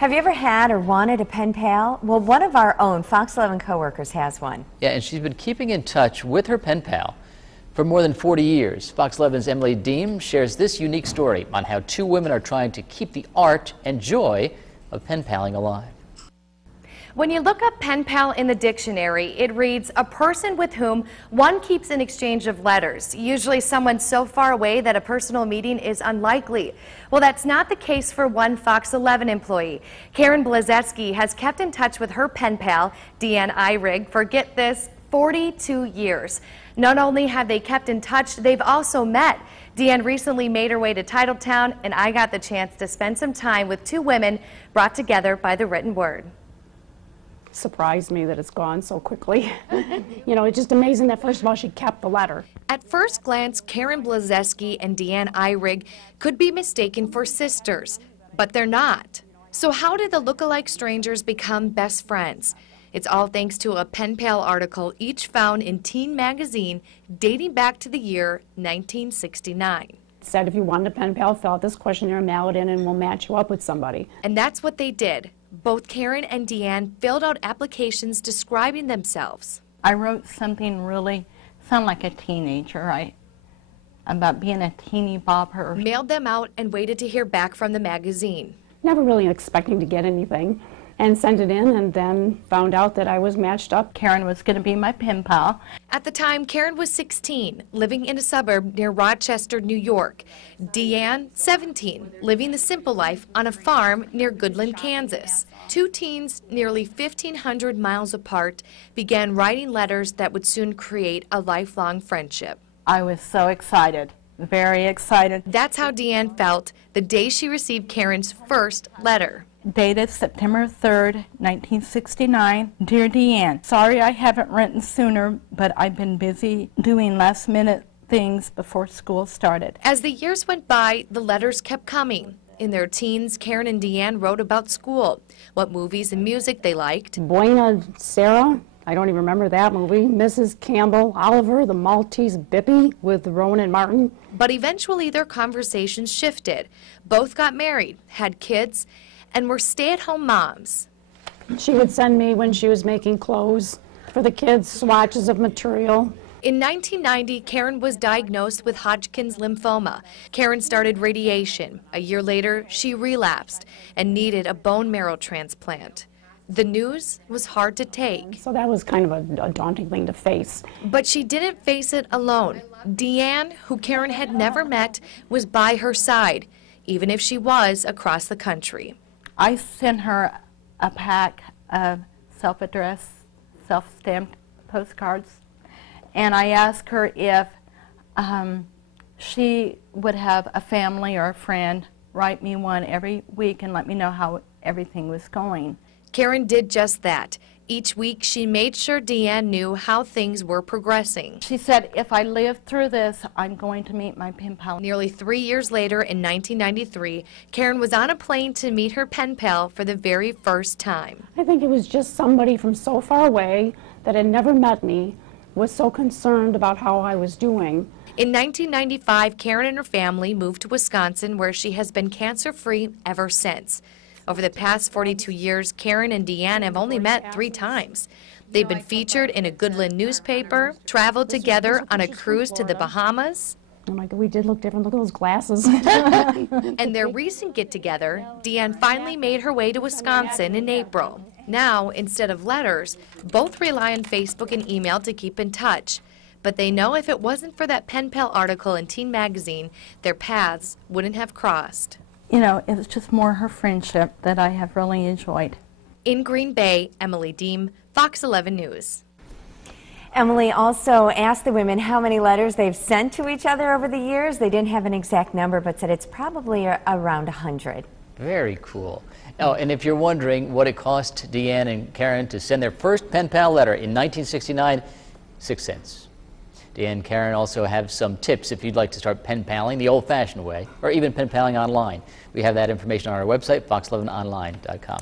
Have you ever had or wanted a pen pal? Well, one of our own Fox 11 coworkers has one. Yeah, and she's been keeping in touch with her pen pal for more than 40 years. Fox 11's Emily Deem shares this unique story on how two women are trying to keep the art and joy of pen paling alive. When you look up pen pal in the dictionary, it reads a person with whom one keeps an exchange of letters, usually someone so far away that a personal meeting is unlikely. Well, that's not the case for one Fox 11 employee. Karen Blazeski has kept in touch with her pen pal, Deanne Eyrig, for, get this, 42 years. Not only have they kept in touch, they've also met. Deanne recently made her way to Titletown, and I got the chance to spend some time with two women brought together by the written word. Surprised me that it's gone so quickly. You know, it's just amazing that first of all she kept the letter. At first glance, Karen Blazeski and Deanne Eyrig could be mistaken for sisters, but they're not. So how did the look-alike strangers become best friends? It's all thanks to a pen pal article each found in Teen magazine dating back to the year 1969. It said if you wanted a pen pal, fill out this questionnaire, mail it in, and we'll match you up with somebody. And that's what they did. Both Karen and Deanne filled out applications describing themselves. I wrote something really sound like a teenager, right? About being a teeny bopper. Mailed them out and waited to hear back from the magazine. Never really expecting to get anything, and sent it in and then found out that I was matched up. Karen was going to be my pen pal. At the time, Karen was 16, living in a suburb near Rochester, New York. Deanne, 17, living the simple life on a farm near Goodland, Kansas. Two teens, nearly 1,500 miles apart, began writing letters that would soon create a lifelong friendship. I was so excited, very excited. That's how Deanne felt the day she received Karen's first letter. Dated September 3rd, 1969. Dear Deanne, sorry I haven't written sooner, but I've been busy doing last-minute things before school started. As the years went by, the letters kept coming. In their teens, Karen and Deanne wrote about school, what movies and music they liked. Buena Sarah, I don't even remember that movie. Mrs. Campbell, Oliver, the Maltese Bippy with Rowan and Martin. But eventually their conversations shifted. Both got married, had kids, and were stay-at-home moms. She would send me, when she was making clothes for the kids, swatches of material. In 1990, Karen was diagnosed with Hodgkin's lymphoma. Karen started radiation. A year later, she relapsed and needed a bone marrow transplant. The news was hard to take. So that was kind of a daunting thing to face. But she didn't face it alone. Deanne, who Karen had never met, was by her side, even if she was across the country. I sent her a pack of self-addressed, self-stamped postcards, and I asked her if she would have a family or a friend write me one every week and let me know how everything was going. Karen did just that. Each week, she made sure Deanne knew how things were progressing. She said, if I live through this, I'm going to meet my pen pal. Nearly 3 years later, in 1993, Karen was on a plane to meet her pen pal for the very first time. I think it was just somebody from so far away that had never met me, was so concerned about how I was doing. In 1995, Karen and her family moved to Wisconsin, where she has been cancer-free ever since. Over the past 42 years, Karen and Deanne have only met 3 times. They've been featured in a Goodland newspaper, traveled together on a cruise to the Bahamas. Oh my God, we did look different. Look at those glasses. And their recent get-together, Deanne finally made her way to Wisconsin in April. Now, instead of letters, both rely on Facebook and email to keep in touch. But they know if it wasn't for that pen pal article in Teen magazine, their paths wouldn't have crossed. You know, it's just more her friendship that I have really enjoyed. In Green Bay, Emily Deem, Fox 11 News. Emily also asked the women how many letters they've sent to each other over the years. They didn't have an exact number, but said it's probably around 100. Very cool. Oh, and if you're wondering what it cost Deanne and Karen to send their first pen pal letter in 1969, 6 cents. Deanne and Karen also have some tips if you'd like to start pen paling the old-fashioned way, or even pen paling online. We have that information on our website, fox11online.com.